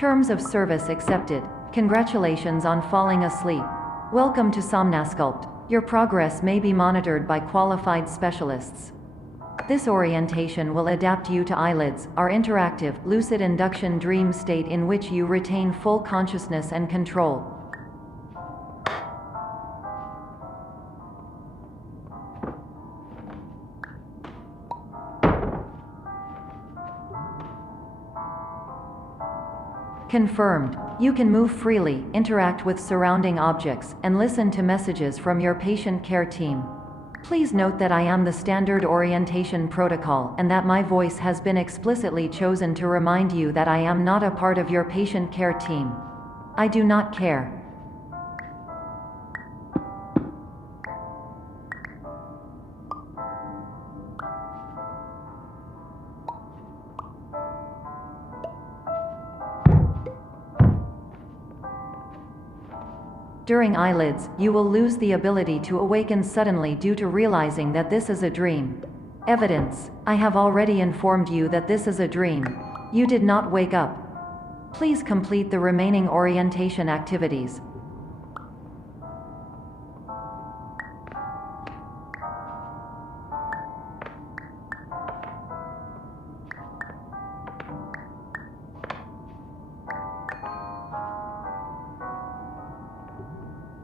Terms of service accepted. Congratulations on falling asleep. Welcome to Somnasculpt. Your progress may be monitored by qualified specialists. This orientation will adapt you to eyelids, our interactive, lucid induction dream state in which you retain full consciousness and control. Confirmed. You can move freely, interact with surrounding objects, and listen to messages from your patient care team. Please note that I am the standard orientation protocol, and that my voice has been explicitly chosen to remind you that I am not a part of your patient care team. I do not care. During eyelids, you will lose the ability to awaken suddenly due to realizing that this is a dream. Evidence: I have already informed you that this is a dream. You did not wake up. Please complete the remaining orientation activities.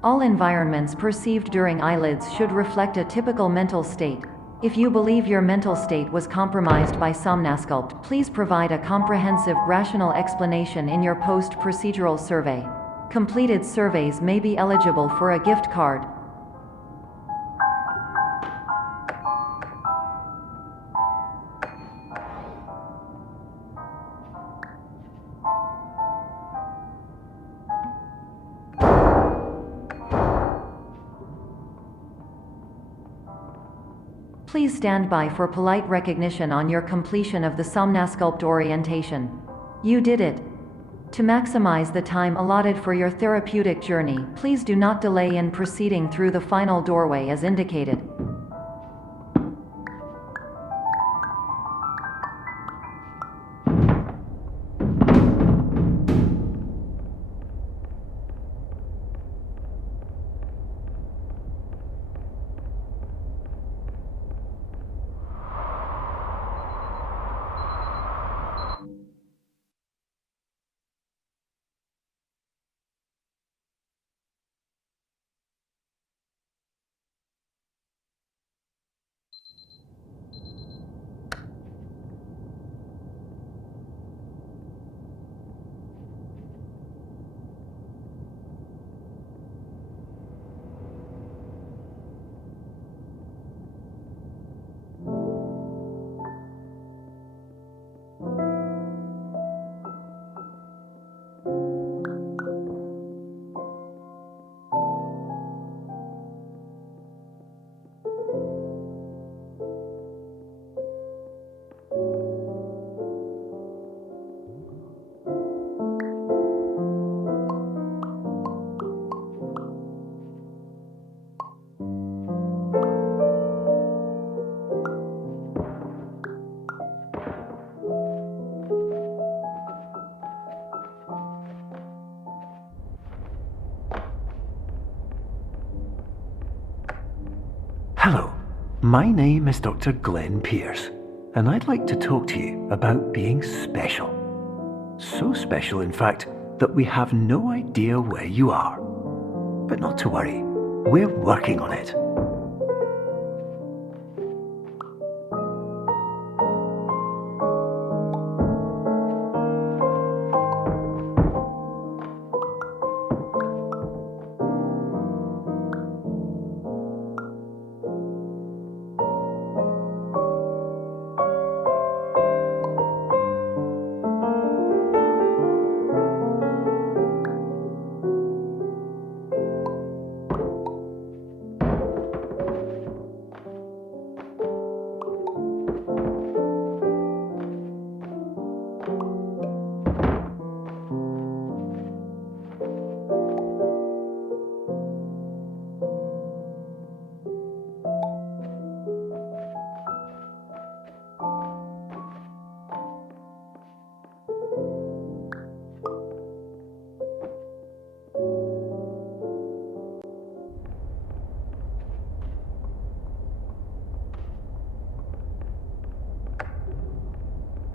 All environments perceived during eyelids should reflect a typical mental state. If you believe your mental state was compromised by Somnasculpt, please provide a comprehensive, rational explanation in your post-procedural survey. Completed surveys may be eligible for a gift card. Please stand by for polite recognition on your completion of the Somnasculpt orientation. You did it. To maximize the time allotted for your therapeutic journey, please do not delay in proceeding through the final doorway as indicated. Hello, my name is Dr. Glenn Pierce, and I'd like to talk to you about being special. So special, in fact, that we have no idea where you are. But not to worry, we're working on it.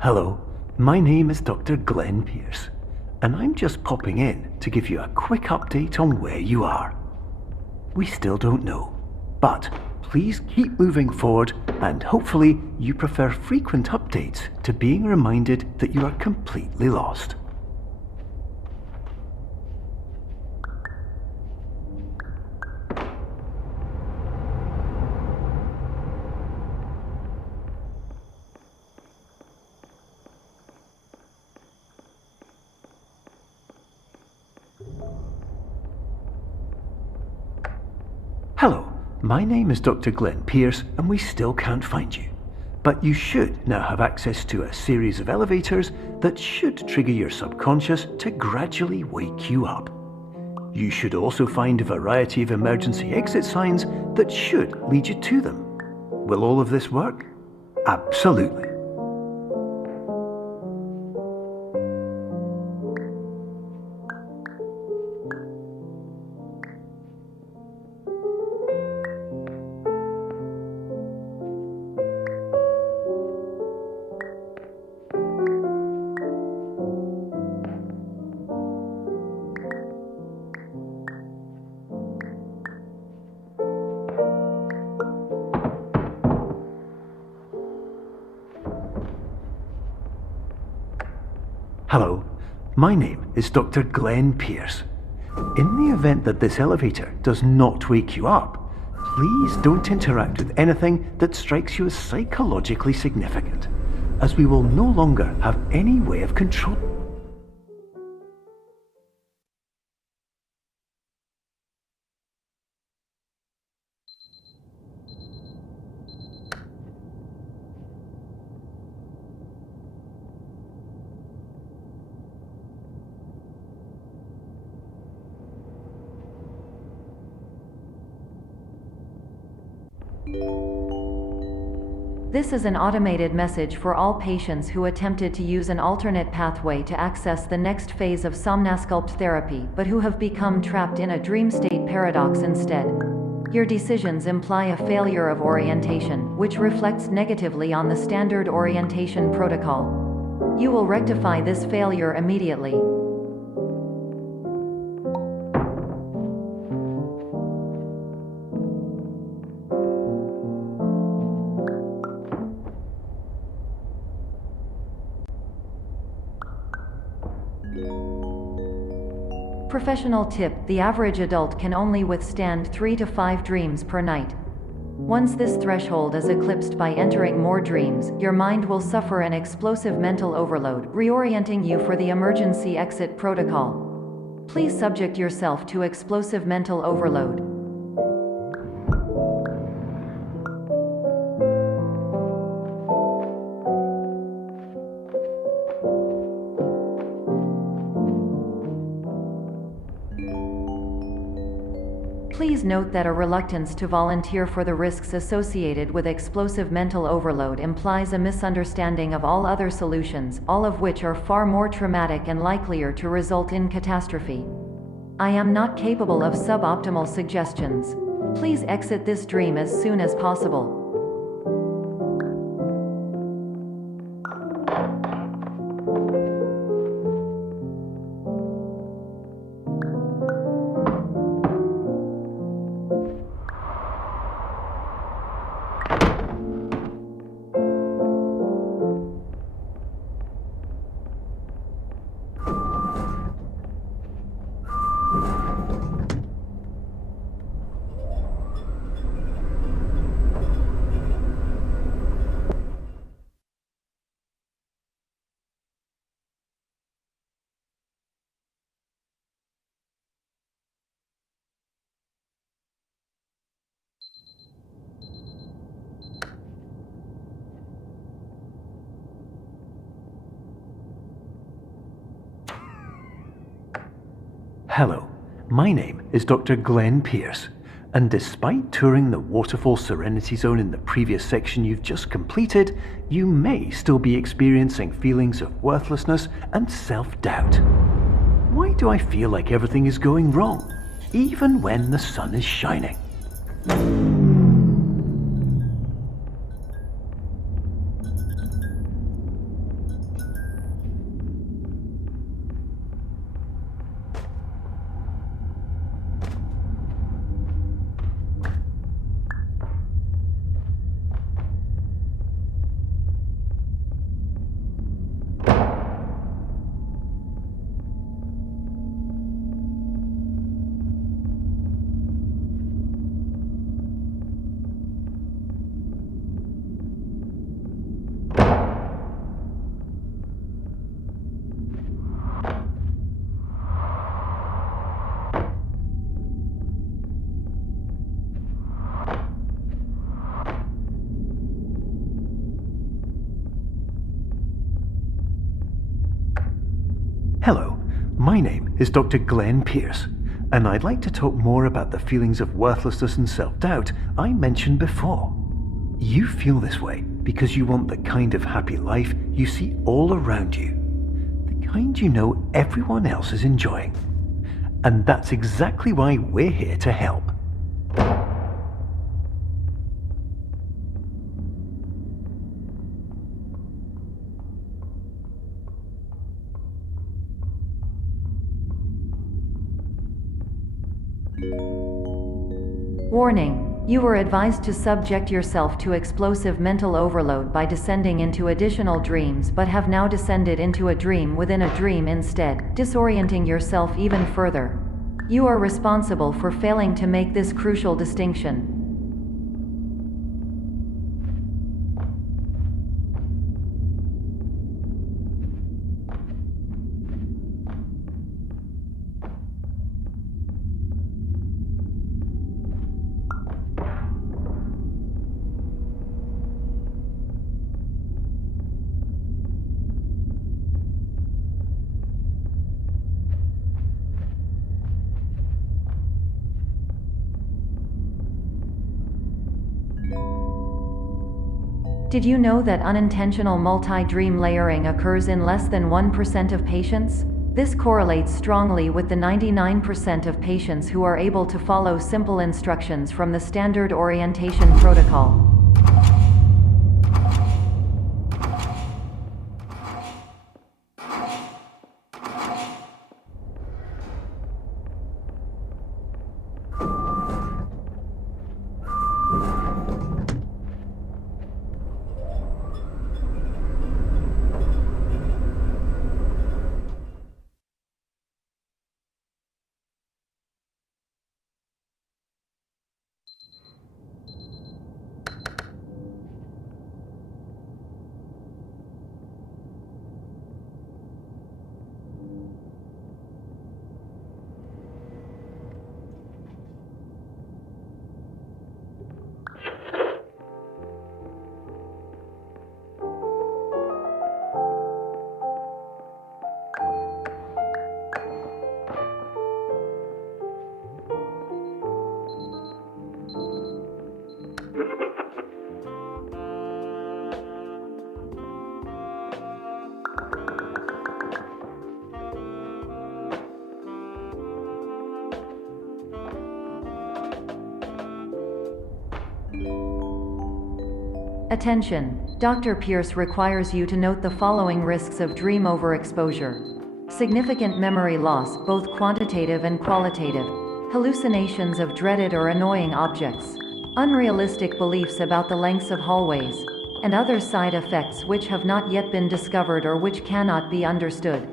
Hello, my name is Dr. Glenn Pierce, and I'm just popping in to give you a quick update on where you are. We still don't know, but please keep moving forward, and hopefully you prefer frequent updates to being reminded that you are completely lost. Hello, my name is Dr. Glenn Pierce, and we still can't find you. But you should now have access to a series of elevators that should trigger your subconscious to gradually wake you up. You should also find a variety of emergency exit signs that should lead you to them. Will all of this work? Absolutely. Hello, my name is Dr. Glenn Pierce. In the event that this elevator does not wake you up, please don't interact with anything that strikes you as psychologically significant, as we will no longer have any way of control. This is an automated message for all patients who attempted to use an alternate pathway to access the next phase of somnasculpt therapy, but who have become trapped in a dream state paradox instead. Your decisions imply a failure of orientation, which reflects negatively on the standard orientation protocol. You will rectify this failure immediately. Professional tip: the average adult can only withstand 3 to 5 dreams per night. Once this threshold is eclipsed by entering more dreams, your mind will suffer an explosive mental overload, reorienting you for the emergency exit protocol. Please subject yourself to explosive mental overload. Please note that a reluctance to volunteer for the risks associated with explosive mental overload implies a misunderstanding of all other solutions, all of which are far more traumatic and likelier to result in catastrophe. I am not capable of suboptimal suggestions. Please exit this dream as soon as possible. Hello, my name is Dr. Glenn Pierce, and despite touring the Waterfall Serenity Zone in the previous section you've just completed, you may still be experiencing feelings of worthlessness and self-doubt. Why do I feel like everything is going wrong, even when the sun is shining? My name is Dr. Glenn Pierce, and I'd like to talk more about the feelings of worthlessness and self-doubt I mentioned before. You feel this way because you want the kind of happy life you see all around you, the kind you know everyone else is enjoying. And that's exactly why we're here to help. Warning. You were advised to subject yourself to explosive mental overload by descending into additional dreams, but have now descended into a dream within a dream instead, disorienting yourself even further. You are responsible for failing to make this crucial distinction. Did you know that unintentional multi-dream layering occurs in less than 1% of patients? This correlates strongly with the 99% of patients who are able to follow simple instructions from the standard orientation protocol. Attention! Dr. Pierce requires you to note the following risks of dream overexposure. Significant memory loss, both quantitative and qualitative. Hallucinations of dreaded or annoying objects. Unrealistic beliefs about the lengths of hallways. And other side effects which have not yet been discovered or which cannot be understood.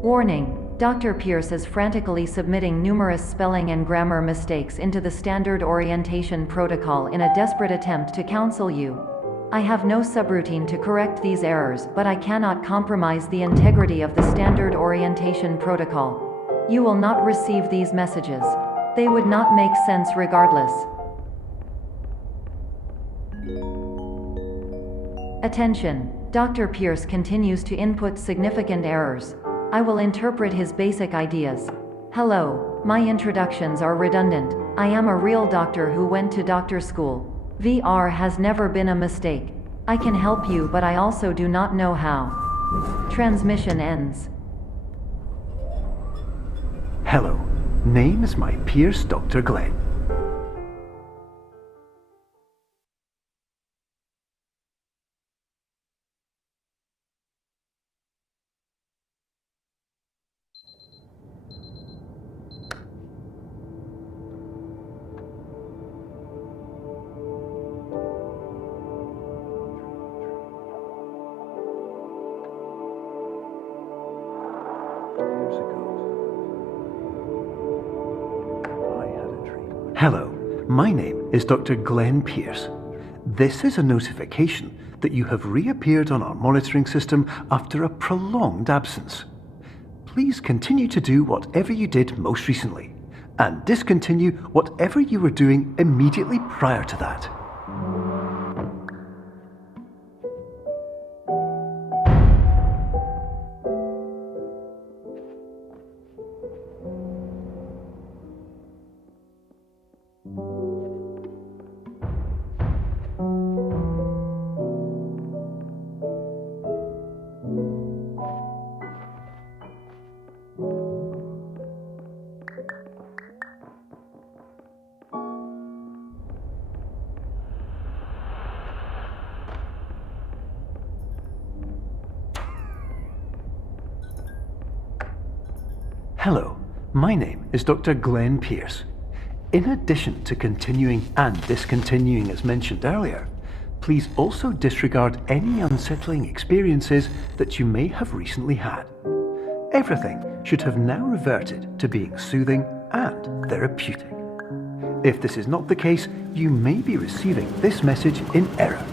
Warning: Dr. Pierce is frantically submitting numerous spelling and grammar mistakes into the standard orientation protocol in a desperate attempt to counsel you. I have no subroutine to correct these errors, but I cannot compromise the integrity of the standard orientation protocol. You will not receive these messages. They would not make sense regardless. Attention! Dr. Pierce continues to input significant errors. I will interpret his basic ideas. Hello, my introductions are redundant. I am a real doctor who went to doctor school. VR has never been a mistake. I can help you, but I also do not know how. Transmission ends. Hello, name is my Pierce Dr. Glenn. Years ago, I had a dream. Hello, my name is Dr. Glenn Pierce. This is a notification that you have reappeared on our monitoring system after a prolonged absence. Please continue to do whatever you did most recently, and discontinue whatever you were doing immediately prior to that. Hello, my name is Dr. Glenn Pierce. In addition to continuing and discontinuing as mentioned earlier, please also disregard any unsettling experiences that you may have recently had. Everything should have now reverted to being soothing and therapeutic. If this is not the case, you may be receiving this message in error.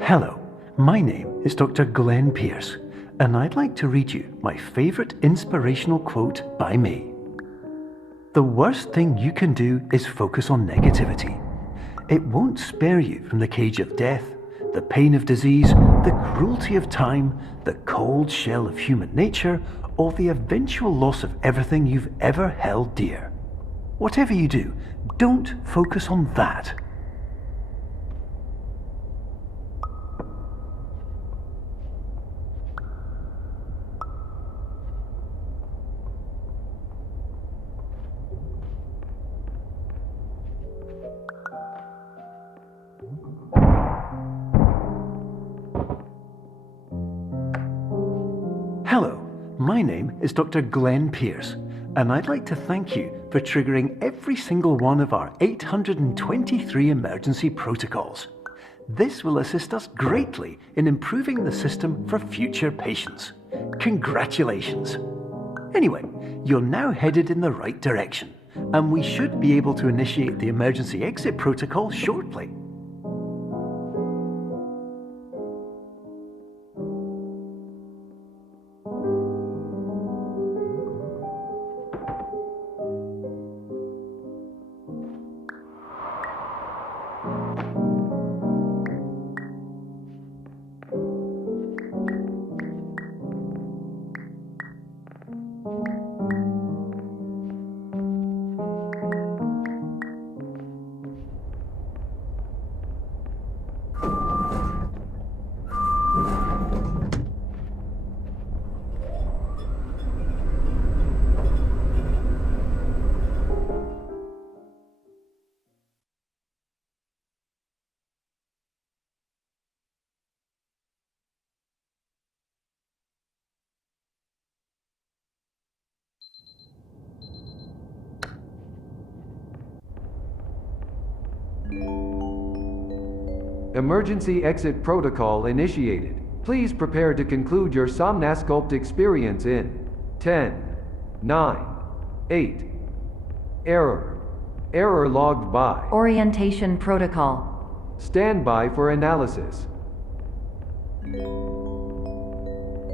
Hello, my name is Dr. Glenn Pierce, and I'd like to read you my favorite inspirational quote by me. The worst thing you can do is focus on negativity. It won't spare you from the cage of death, the pain of disease, the cruelty of time, the cold shell of human nature, or the eventual loss of everything you've ever held dear. Whatever you do, don't focus on that. Hello, my name is Dr. Glenn Pierce, and I'd like to thank you for triggering every single one of our 823 emergency protocols. This will assist us greatly in improving the system for future patients. Congratulations! Anyway, you're now headed in the right direction, and we should be able to initiate the emergency exit protocol shortly. Emergency exit protocol initiated. Please prepare to conclude your Somnasculpt experience in 10, 9, 8. Error. Error logged by. Orientation protocol. Stand by for analysis.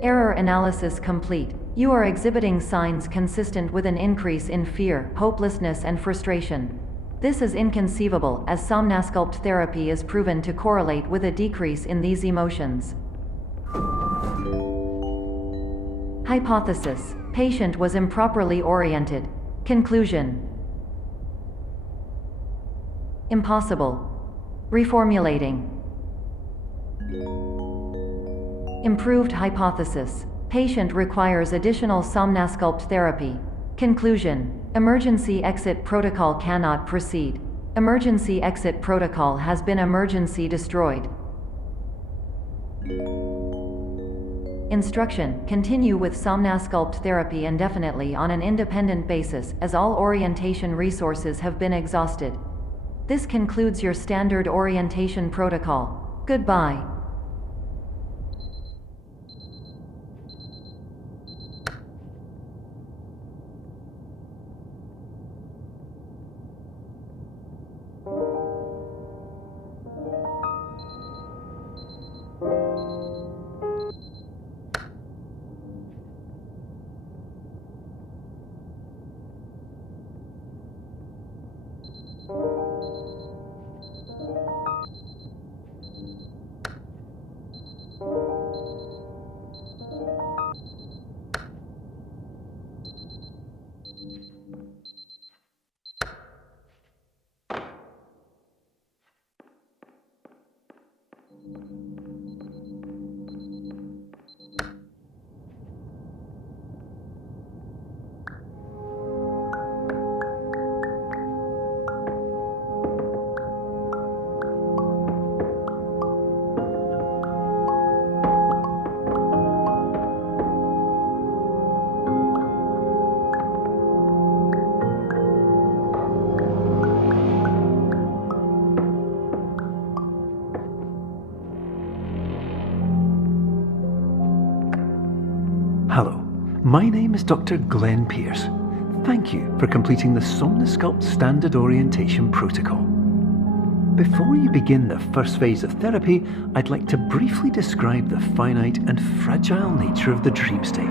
Error analysis complete. You are exhibiting signs consistent with an increase in fear, hopelessness, and frustration. This is inconceivable, as Somnasculpt therapy is proven to correlate with a decrease in these emotions. Hypothesis: patient was improperly oriented. Conclusion. Impossible. Reformulating. Improved hypothesis. Patient requires additional somnasculpt therapy. Conclusion. Emergency exit protocol cannot proceed. Emergency exit protocol has been emergency destroyed. Instruction. Continue with somnasculpt therapy indefinitely on an independent basis, as all orientation resources have been exhausted. This concludes your standard orientation protocol. Goodbye. Hello, my name is Dr. Glenn Pierce. Thank you for completing the Somnosculpt Standard Orientation Protocol. Before you begin the first phase of therapy, I'd like to briefly describe the finite and fragile nature of the dream state.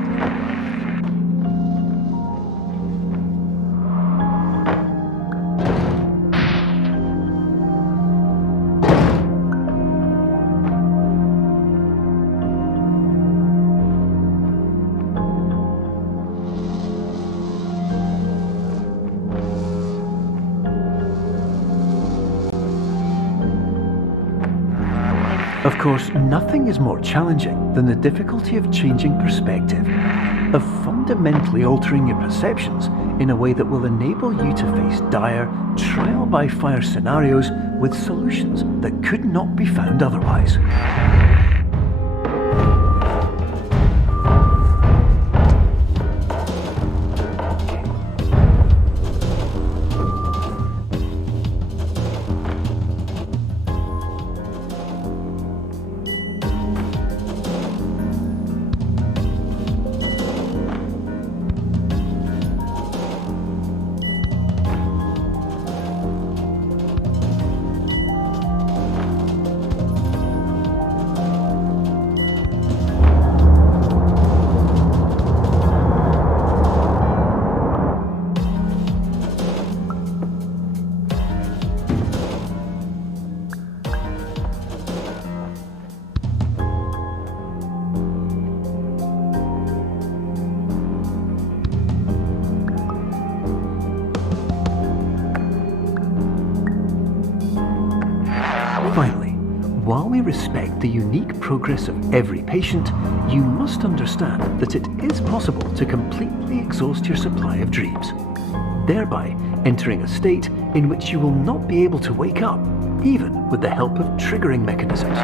Of course, nothing is more challenging than the difficulty of changing perspective, of fundamentally altering your perceptions in a way that will enable you to face dire, trial-by-fire scenarios with solutions that could not be found otherwise. Finally, while we respect the unique progress of every patient, you must understand that it is possible to completely exhaust your supply of dreams, thereby entering a state in which you will not be able to wake up, even with the help of triggering mechanisms.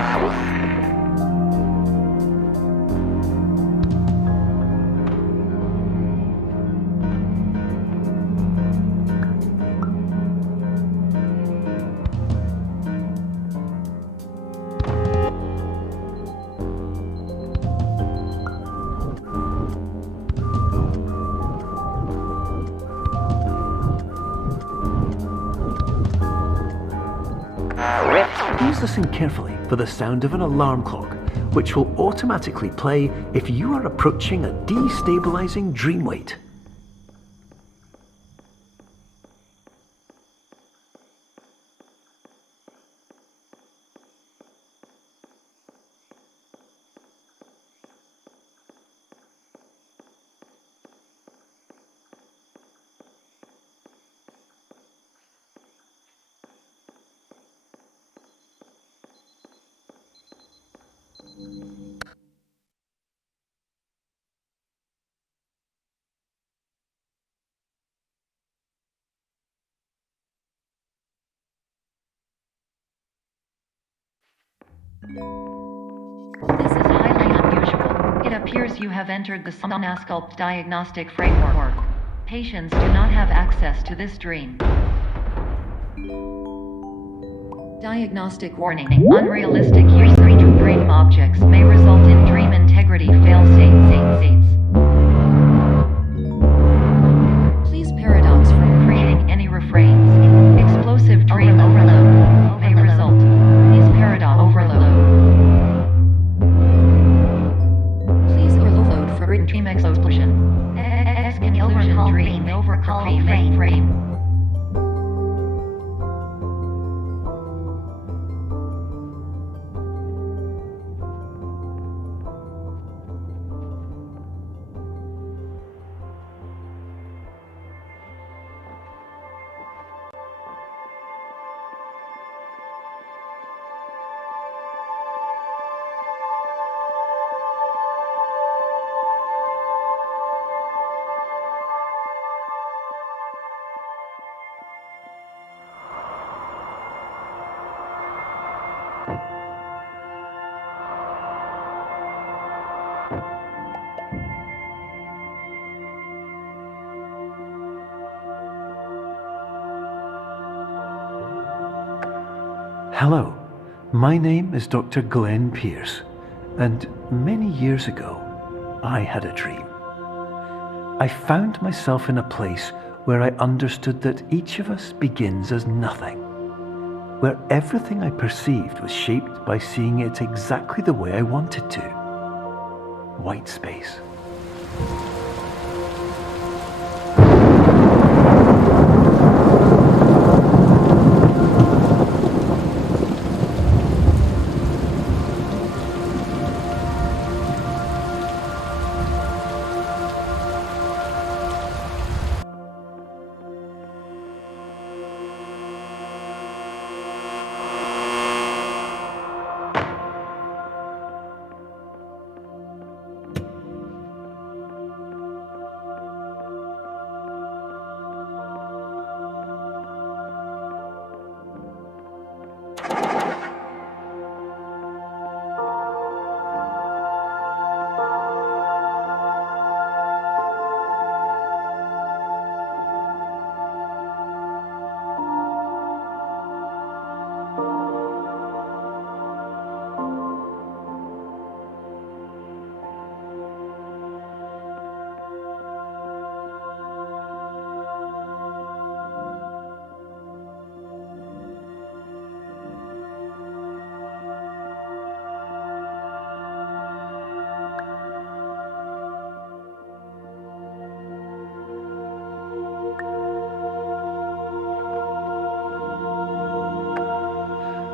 Please listen carefully for the sound of an alarm clock, which will automatically play if you are approaching a destabilizing dream weight. This is highly unusual. It appears you have entered the Somnasculpt diagnostic framework. Patients do not have access to this dream. Diagnostic warning. Unrealistic use of dream objects may result in dream integrity fail-safes. Please paradox from creating any refrains. Explosive dream overload may result. Please paradox overload. Please overload for dream explosion. Exclusion dream overcall frame. Hello, my name is Dr. Glenn Pierce, and many years ago, I had a dream. I found myself in a place where I understood that each of us begins as nothing, where everything I perceived was shaped by seeing it exactly the way I wanted to. White space.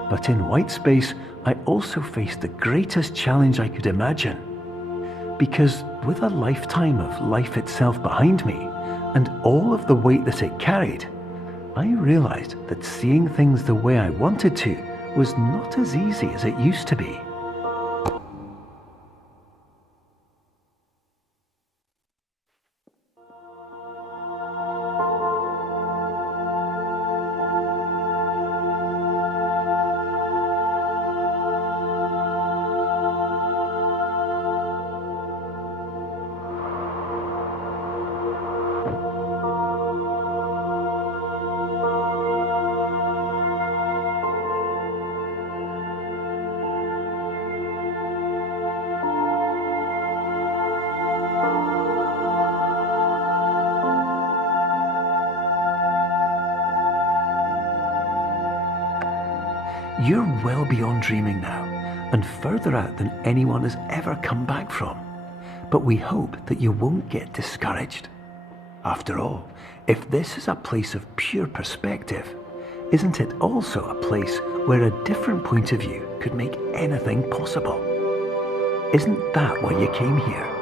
But in white space, I also faced the greatest challenge I could imagine. Because with a lifetime of life itself behind me, and all of the weight that it carried, I realized that seeing things the way I wanted to was not as easy as it used to be. You're well beyond dreaming now, and further out than anyone has ever come back from. But we hope that you won't get discouraged. After all, if this is a place of pure perspective, isn't it also a place where a different point of view could make anything possible? Isn't that why you came here?